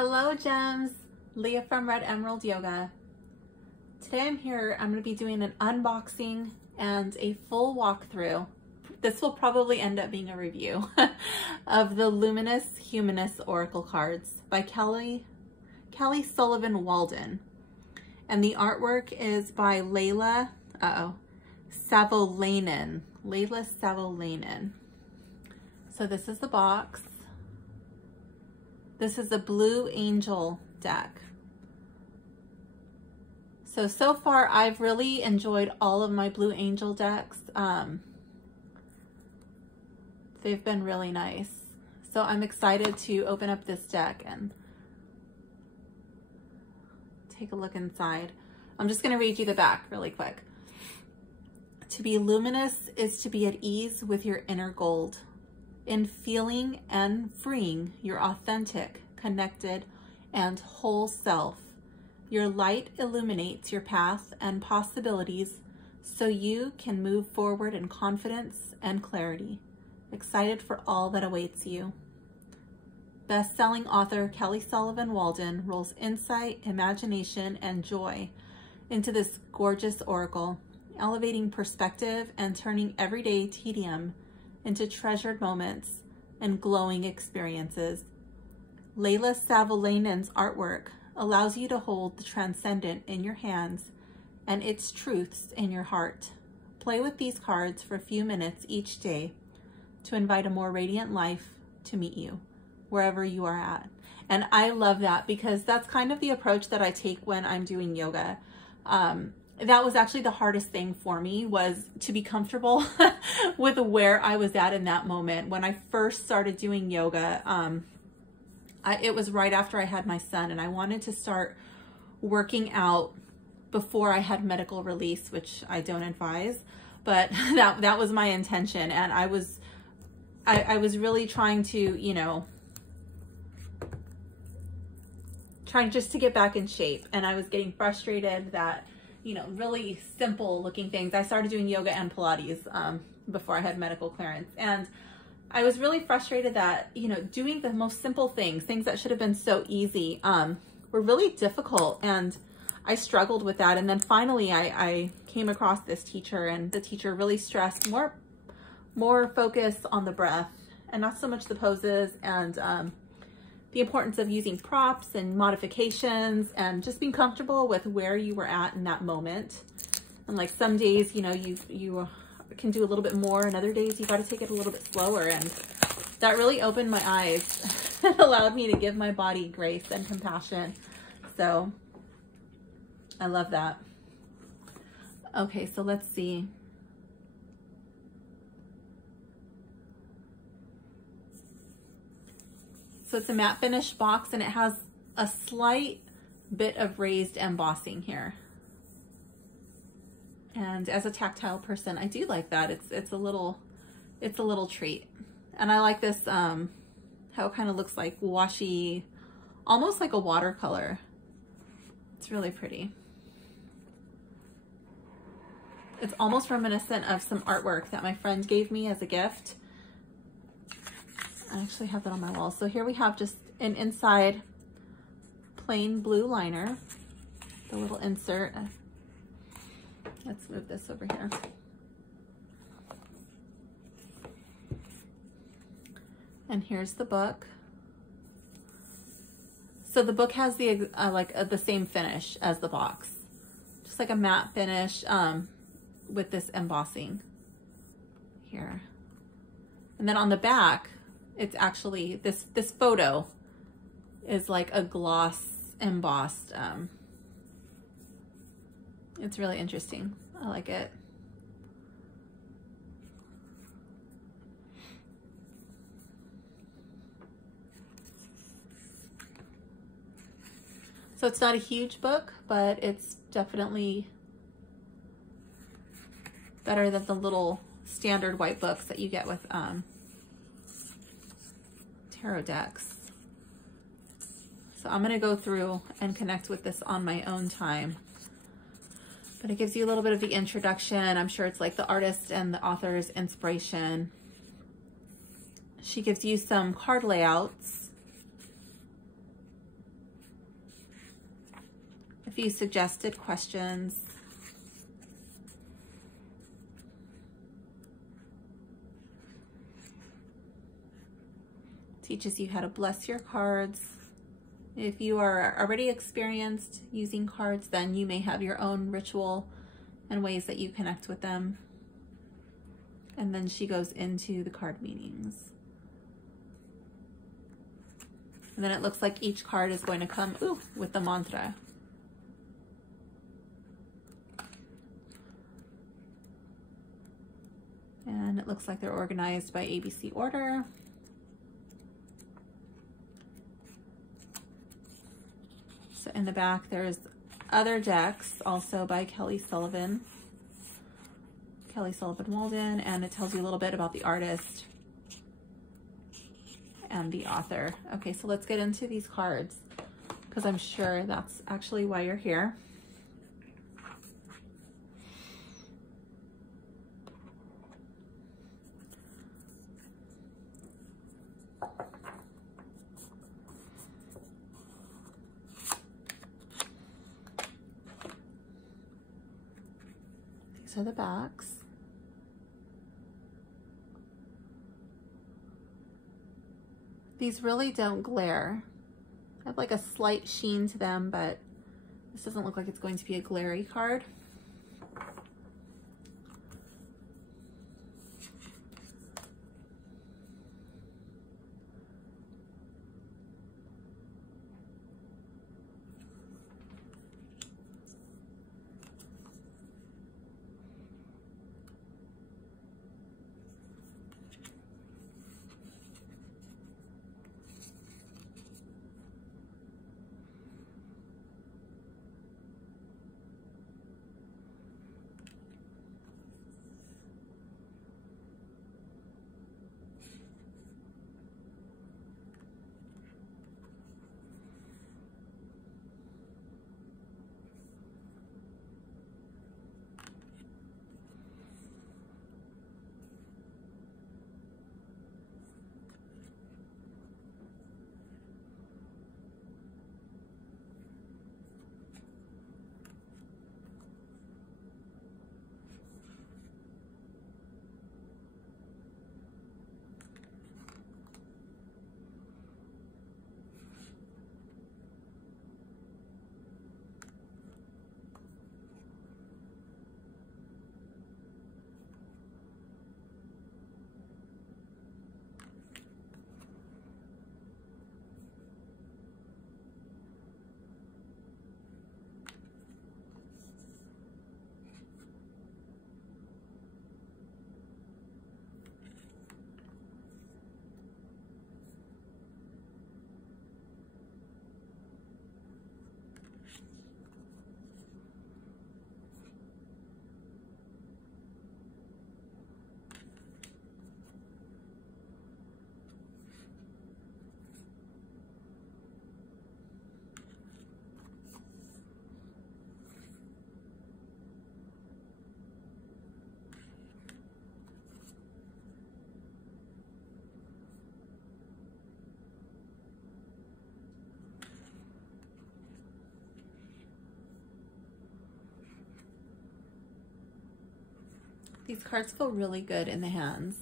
Hello gems, Leah from Red Emerald Yoga. Today I'm going to be doing an unboxing and a full walkthrough. This will probably end up being a review of the Luminous Humanness Oracle Cards by Kelly Sullivan Walden. And the artwork is by Laila Savolainen. Laila Savolainen. So this is the box. This is a Blue Angel deck. So far I've really enjoyed all of my Blue Angel decks. They've been really nice. So I'm excited to open up this deck and take a look inside. I'm just going to read you the back really quick. To be luminous is to be at ease with your inner gold, in feeling and freeing your authentic, connected, and whole self. Your light illuminates your path and possibilities so you can move forward in confidence and clarity, excited for all that awaits you. Best-selling author Kelly Sullivan Walden rolls insight, imagination, and joy into this gorgeous oracle, elevating perspective and turning everyday tedium into treasured moments and glowing experiences. Laila Savolainen's artwork allows you to hold the transcendent in your hands and its truths in your heart. Play with these cards for a few minutes each day to invite a more radiant life to meet you wherever you are at. And I love that because that's kind of the approach that I take when I'm doing yoga. That was actually the hardest thing for me, was to be comfortable with where I was at in that moment. When I first started doing yoga, it was right after I had my son, and I wanted to start working out before I had medical release, which I don't advise, but that was my intention. And I was really trying to, you know, trying just to get back in shape. And I was getting frustrated that, you know, really simple looking things. I started doing yoga and Pilates before I had medical clearance. And I was really frustrated that, you know, doing the most simple things that should have been so easy, were really difficult. And I struggled with that. And then finally I came across this teacher, and the teacher really stressed more focus on the breath and not so much the poses, and the importance of using props and modifications and just being comfortable with where you were at in that moment. And like some days, you know, you can do a little bit more, and other days you got to take it a little bit slower. And that really opened my eyes and allowed me to give my body grace and compassion. So I love that. Okay, so let's see. So it's a matte finish box, and it has a slight bit of raised embossing here. And as a tactile person, I do like that. It's a little treat. And I like this, how it kind of looks like washy, almost like a watercolor. It's really pretty. It's almost reminiscent of some artwork that my friend gave me as a gift. I actually have that on my wall. So here we have just an inside plain blue liner, the little insert. Let's move this over here. And here's the book. So the book has the the same finish as the box, just like a matte finish with this embossing here. And then on the back, it's actually, this photo is like a gloss embossed. It's really interesting. I like it. So it's not a huge book, but it's definitely better than the little standard white books that you get with tarot decks. So I'm going to go through and connect with this on my own time, but it gives you a little bit of the introduction. I'm sure it's like the artist and the author's inspiration. She gives you some card layouts few suggested questions. Teaches you how to bless your cards. If you are already experienced using cards, then you may have your own ritual and ways that you connect with them. And then she goes into the card meanings. And then it looks like each card is going to come with the mantra. And it looks like they're organized by ABC order. So in the back, there's other decks also by Kelly Sullivan Walden, and it tells you a little bit about the artist and the author. Okay, so let's get into these cards because I'm sure that's actually why you're here. These are the backs. These really don't glare. They have like a slight sheen to them, but this doesn't look like it's going to be a glary card. These cards feel really good in the hands.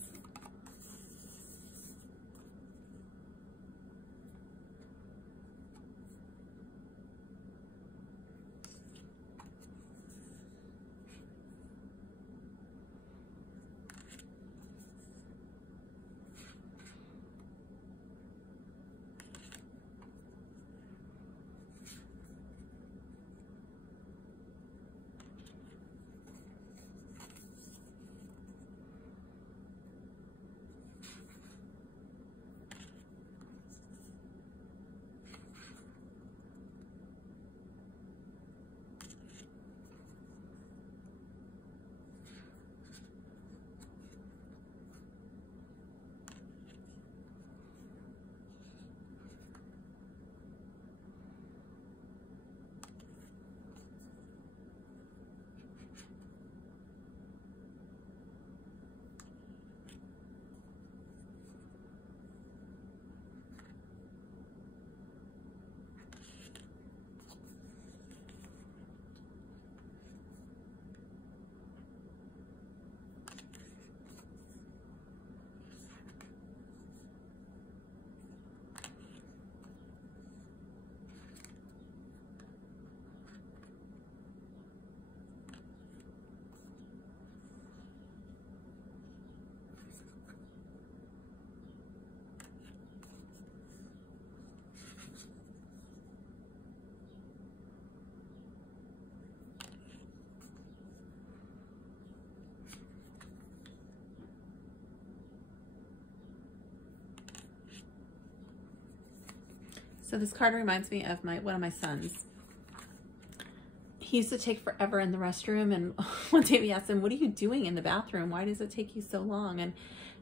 So this card reminds me of one of my sons. He used to take forever in the restroom, and one day we asked him, "What are you doing in the bathroom? Why does it take you so long?" And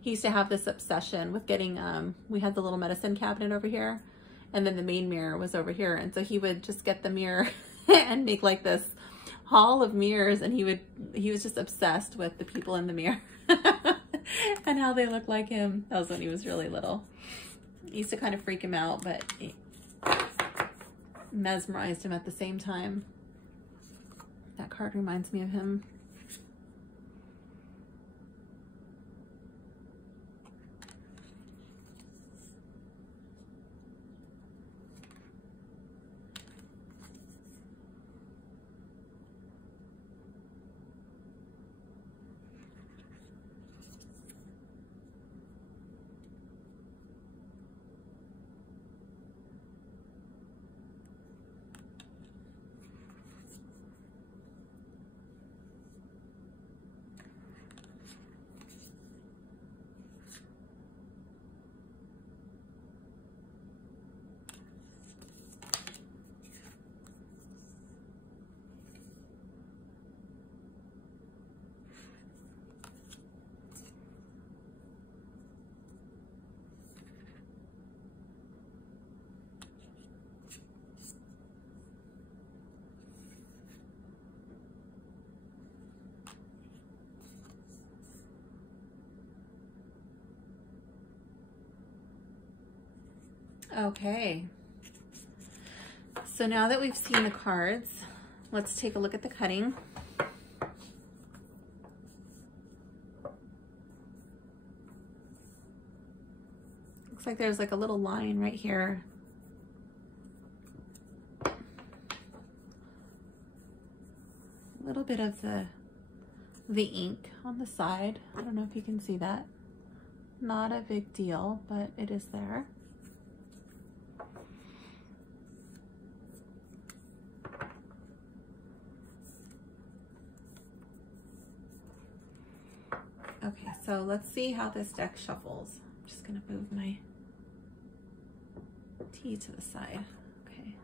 he used to have this obsession with getting, we had the little medicine cabinet over here, and then the main mirror was over here. And so he would just get the mirror and make like this hall of mirrors, and he was just obsessed with the people in the mirror and how they look like him. That was when he was really little. It used to kind of freak him out, but it mesmerized him at the same time. That card reminds me of him. Okay, so now that we've seen the cards, let's take a look at the cutting. Looks like there's like a little line right here. A little bit of the ink on the side. I don't know if you can see that. Not a big deal, but it is there. Okay, so let's see how this deck shuffles. I'm just gonna move my tea to the side. Okay.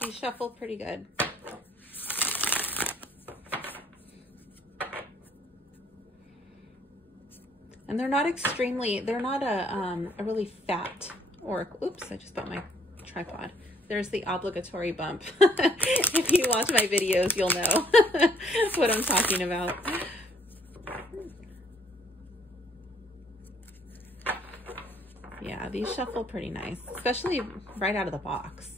They shuffle pretty good. And they're not extremely, they're not a really fat oracle. Oops, I just bumped my tripod. There's the obligatory bump. If you watch my videos, you'll know what I'm talking about. Yeah, these shuffle pretty nice, especially right out of the box.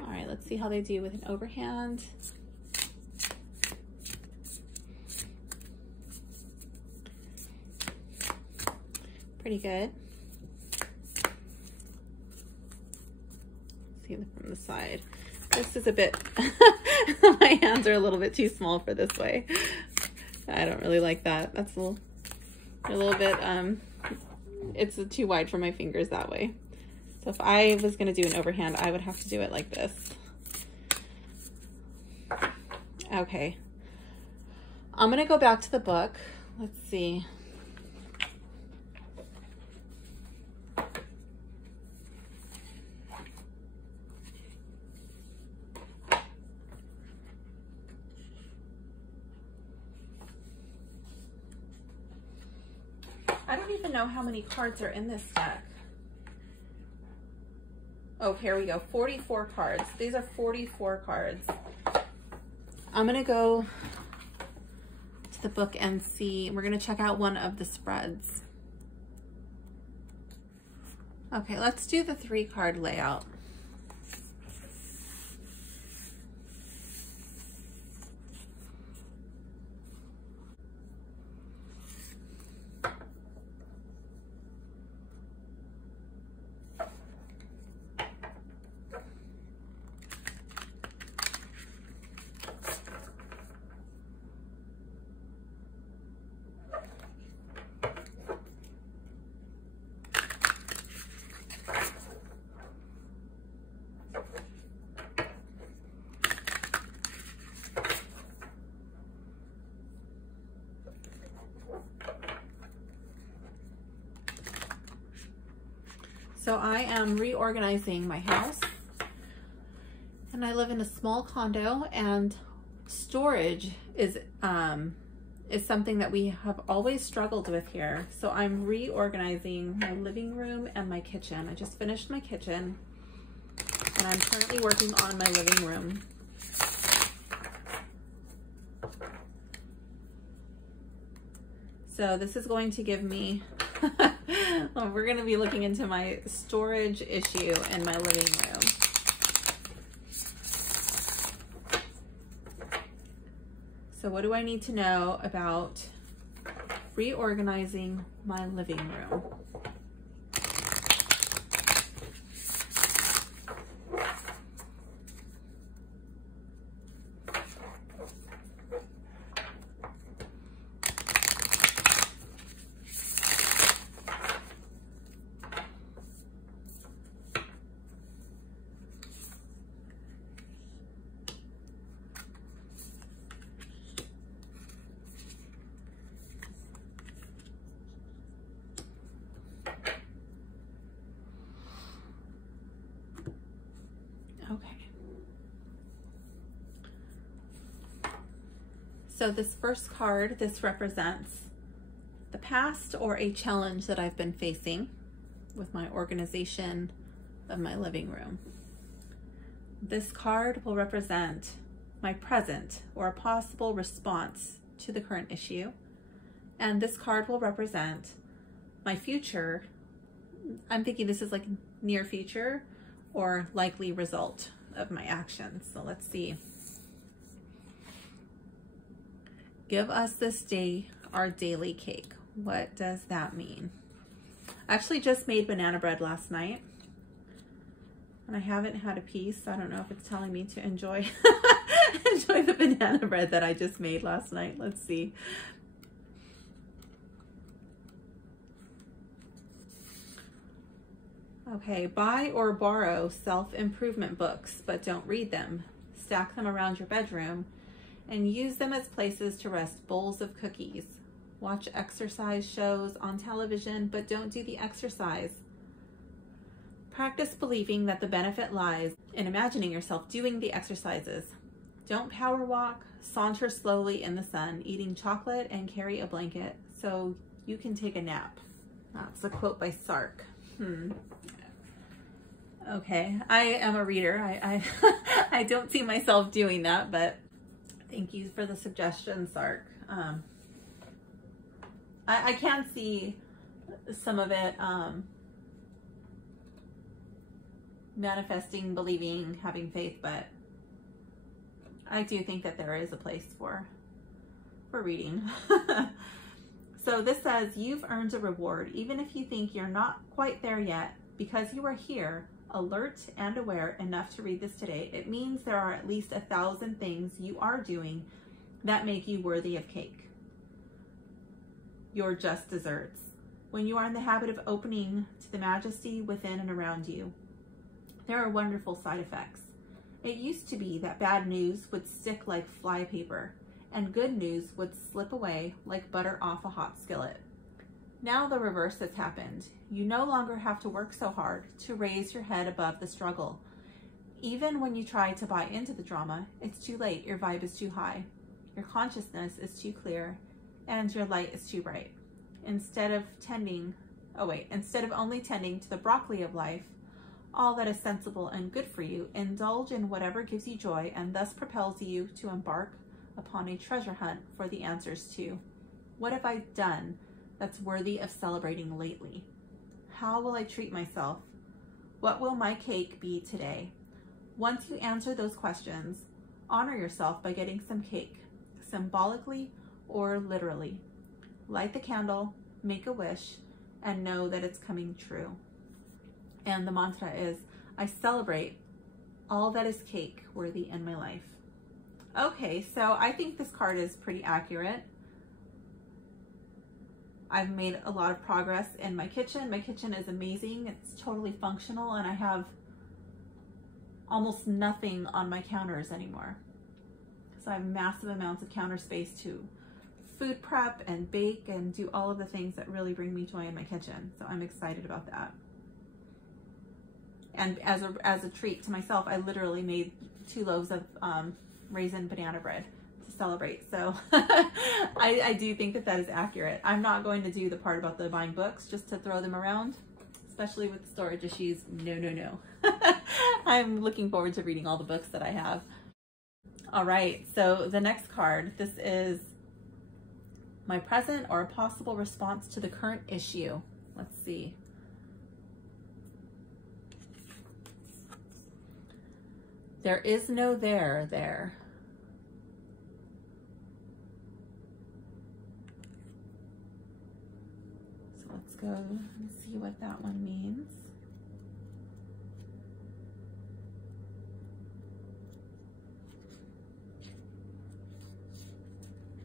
All right, let's see how they do with an overhand. Pretty good. See them from the side. This is a bit, my hands are a little bit too small for this way. I don't really like that. That's a little bit, it's too wide for my fingers that way. So if I was gonna do an overhand, I would have to do it like this. Okay. I'm gonna go back to the book. Let's see. I don't even know how many cards are in this deck. Oh, here we go. 44 cards. These are 44 cards. I'm going to go to the book and see. We're going to check out one of the spreads. Okay, let's do the 3-card layout. So I am reorganizing my house, and I live in a small condo, and storage is something that we have always struggled with here. So I'm reorganizing my living room and my kitchen. I just finished my kitchen, and I'm currently working on my living room. So this is going to give me, well, we're going to be looking into my storage issue in my living room. So what do I need to know about reorganizing my living room? So this first card, this represents the past or a challenge that I've been facing with my organization of my living room. This card will represent my present or a possible response to the current issue. And this card will represent my future. I'm thinking this is like near future or likely result of my actions. So let's see. Give us this day our daily cake. What does that mean? I actually just made banana bread last night, and I haven't had a piece. I don't know if it's telling me to enjoy enjoy the banana bread that I just made last night. Let's see. Okay, buy or borrow self-improvement books, but don't read them. Stack them around your bedroom and use them as places to rest bowls of cookies. Watch exercise shows on television, but don't do the exercise. Practice believing that the benefit lies in imagining yourself doing the exercises. Don't power walk, saunter slowly in the sun, eating chocolate and carry a blanket so you can take a nap. That's a quote by Sark. Okay, I am a reader. I don't see myself doing that, but thank you for the suggestion, Sark. I can see some of it manifesting, believing, having faith, but I do think that there is a place for reading. So this says, you've earned a reward, even if you think you're not quite there yet, because you are here, alert and aware enough to read this today. It means there are at least 1,000 things you are doing that make you worthy of cake. Your just desserts. When you are in the habit of opening to the majesty within and around you, there are wonderful side effects. It used to be that bad news would stick like flypaper, and good news would slip away like butter off a hot skillet. Now the reverse has happened. You no longer have to work so hard to raise your head above the struggle. Even when you try to buy into the drama, it's too late. Your vibe is too high. Your consciousness is too clear, and your light is too bright. Instead of only tending to the broccoli of life, all that is sensible and good for you, indulge in whatever gives you joy and thus propels you to embark upon a treasure hunt for the answers to, what have I done that's worthy of celebrating lately? How will I treat myself? What will my cake be today? Once you answer those questions, honor yourself by getting some cake, symbolically or literally. Light the candle, make a wish, and know that it's coming true. And the mantra is, I celebrate all that is cake worthy in my life. Okay, so I think this card is pretty accurate. I've made a lot of progress in my kitchen. My kitchen is amazing. It's totally functional, and I have almost nothing on my counters anymore. So I have massive amounts of counter space to food prep and bake and do all of the things that really bring me joy in my kitchen. So I'm excited about that. And as a treat to myself, I literally made 2 loaves of raisin banana bread to celebrate. So I do think that that is accurate. I'm not going to do the part about the buying books just to throw them around, especially with storage issues. No, no, no. I'm looking forward to reading all the books that I have. All right, so the next card, this is my present or a possible response to the current issue. Let's see. There is no there. So let's go and see what that one means.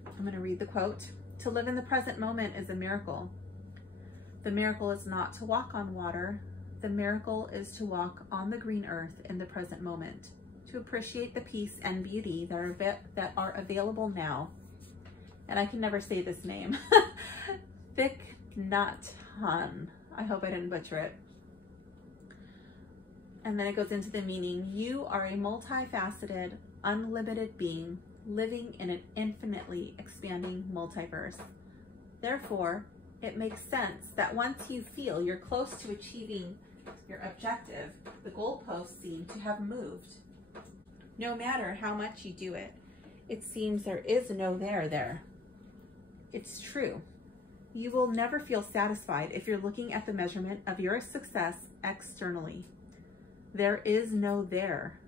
I'm going to read the quote. To live in the present moment is a miracle. The miracle is not to walk on water. The miracle is to walk on the green earth in the present moment, to appreciate the peace and beauty that are available now. And I can never say this name. Thich Nhat Hanh. I hope I didn't butcher it. And then it goes into the meaning. You are a multifaceted, unlimited being living in an infinitely expanding multiverse. Therefore, it makes sense that once you feel you're close to achieving your objective, the goalposts seem to have moved. No matter how much you do it, it seems there is no there. It's true. You will never feel satisfied if you're looking at the measurement of your success externally. There is no there,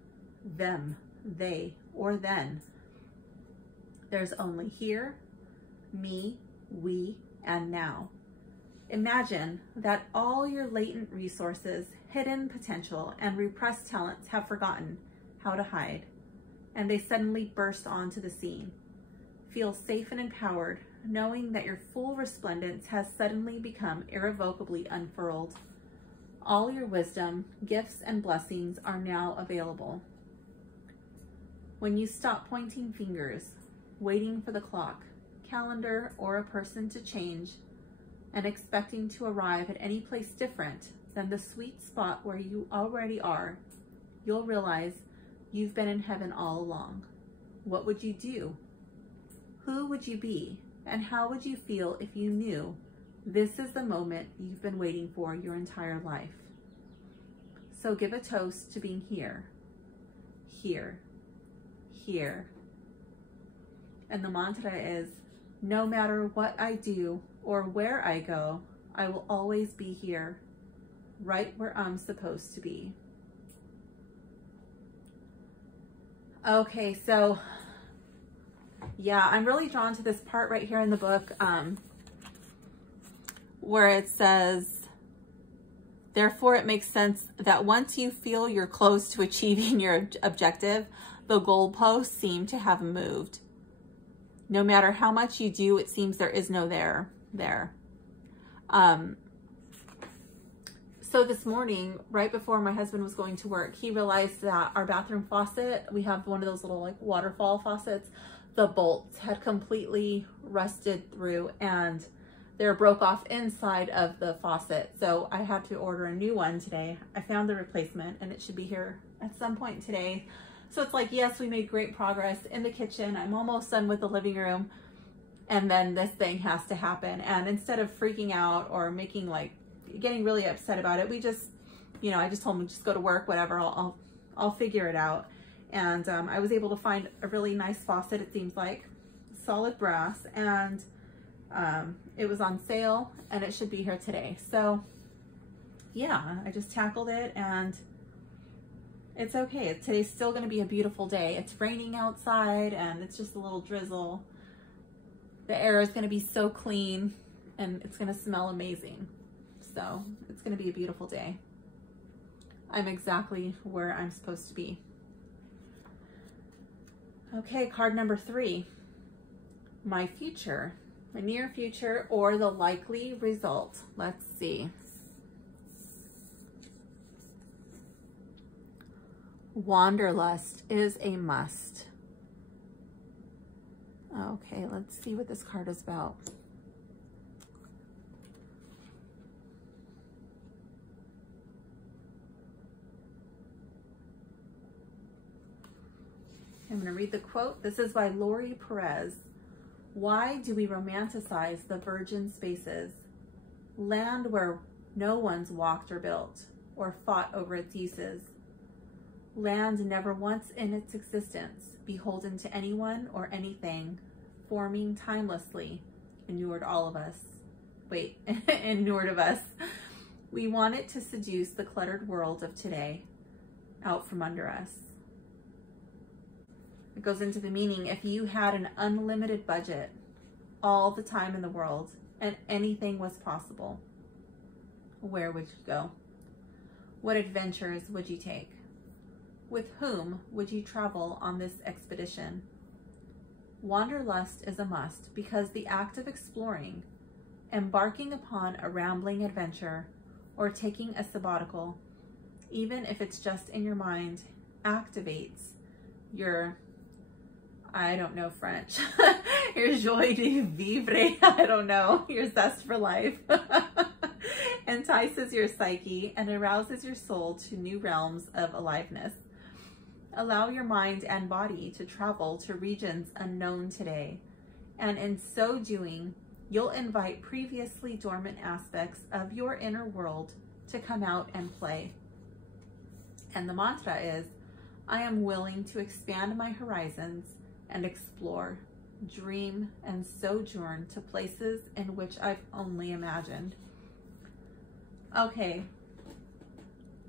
them, they, or then. There's only here, me, we, and now. Imagine that all your latent resources, hidden potential, and repressed talents have forgotten how to hide, and they suddenly burst onto the scene. Feel safe and empowered, knowing that your full resplendence has suddenly become irrevocably unfurled. All your wisdom, gifts, and blessings are now available. When you stop pointing fingers, waiting for the clock, calendar, or a person to change, and expecting to arrive at any place different than the sweet spot where you already are, you'll realize you've been in heaven all along. What would you do? Who would you be? And how would you feel if you knew this is the moment you've been waiting for your entire life? So give a toast to being here, here, here. And the mantra is, no matter what I do or where I go, I will always be here, right where I'm supposed to be. Okay, so yeah, I'm really drawn to this part right here in the book where it says, therefore it makes sense that once you feel you're close to achieving your objective, the goalposts seem to have moved. No matter how much you do, it seems there is no there. So this morning, right before my husband was going to work, he realized that our bathroom faucet, we have one of those little like waterfall faucets, the bolts had completely rusted through and they're broke off inside of the faucet. So I had to order a new one today. I found the replacement and it should be here at some point today. So it's like, yes, we made great progress in the kitchen. I'm almost done with the living room. And then this thing has to happen. And instead of freaking out or making like, getting really upset about it, we just, you know, I just told him, just go to work, whatever, I'll figure it out. And I was able to find a really nice faucet, it seems like, solid brass. And it was on sale and it should be here today. So yeah, I just tackled it and it's okay. Today's still going to be a beautiful day. It's raining outside and it's just a little drizzle. The air is going to be so clean and it's going to smell amazing. So it's going to be a beautiful day. I'm exactly where I'm supposed to be. Okay, card number 3. My future, my near future, or the likely result. Let's see. Wanderlust is a must. Okay, let's see what this card is about. I'm going to read the quote. This is by Lori Perez. Why do we romanticize the virgin spaces, land where no one's walked or built or fought over its uses, land never once in its existence beholden to anyone or anything, forming timelessly, inured all of us. Wait, inured of us. We want it to seduce the cluttered world of today out from under us. It goes into the meaning, if you had an unlimited budget, all the time in the world, and anything was possible, where would you go? What adventures would you take? With whom would you travel on this expedition? Wanderlust is a must because the act of exploring, embarking upon a rambling adventure, or taking a sabbatical, even if it's just in your mind, activates your, I don't know French, your joie de vivre, I don't know, your zest for life, entices your psyche and arouses your soul to new realms of aliveness. Allow your mind and body to travel to regions unknown today, and in so doing, you'll invite previously dormant aspects of your inner world to come out and play. And the mantra is, I am willing to expand my horizons and explore, dream, and sojourn to places in which I've only imagined. Okay,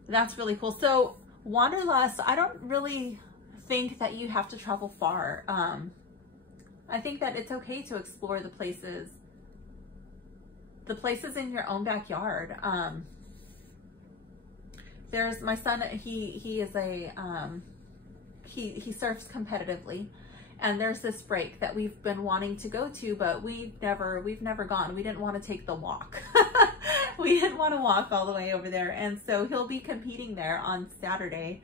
that's really cool. So Wanderlust, I don't really think that you have to travel far. I think that it's okay to explore the places in your own backyard. There's my son, he is a, he surfs competitively, and there's this break that we've been wanting to go to, but we've never gone. We didn't want to take the walk. We didn't want to walk all the way over there. And so he'll be competing there on Saturday.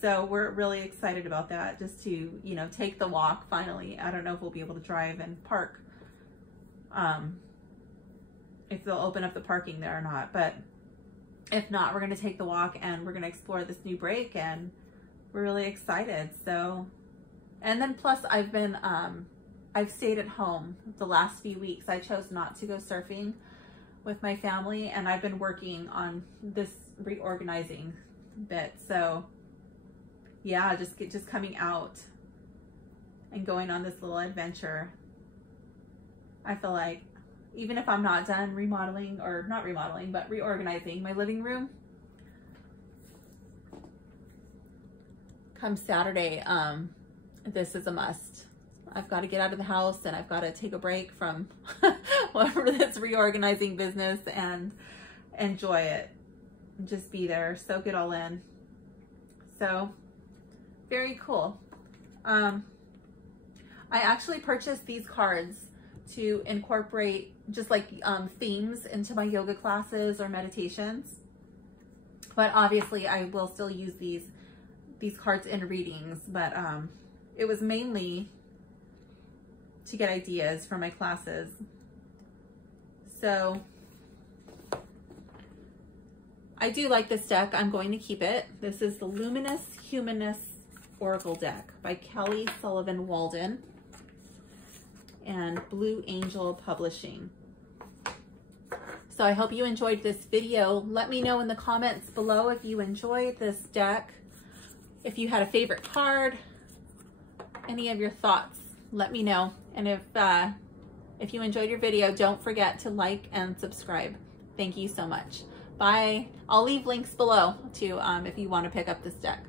So we're really excited about that, just to, you know, take the walk finally. I don't know if we'll be able to drive and park, if they'll open up the parking there or not, but if not, we're going to take the walk and we're going to explore this new break, and we're really excited. So, and then plus I've stayed at home the last few weeks. I chose not to go surfing with my family, and I've been working on this reorganizing bit. So yeah, just coming out and going on this little adventure. I feel like even if I'm not done remodeling, or not remodeling, but reorganizing my living room, come Saturday, this is a must. I've got to get out of the house, and I've got to take a break from whatever this reorganizing business and enjoy it. Just be there, soak it all in. So very cool. I actually purchased these cards to incorporate just like themes into my yoga classes or meditations. But obviously I will still use these cards in readings, but it was mainly to get ideas for my classes. So I do like this deck. I'm going to keep it. This is the Luminous Humanness Oracle deck by Kelly Sullivan Walden and Blue Angel Publishing. So I hope you enjoyed this video. Let me know in the comments below if you enjoyed this deck, if you had a favorite card, any of your thoughts, let me know. And if you enjoyed your video, don't forget to like and subscribe. Thank you so much. Bye. I'll leave links below to if you want to pick up this deck.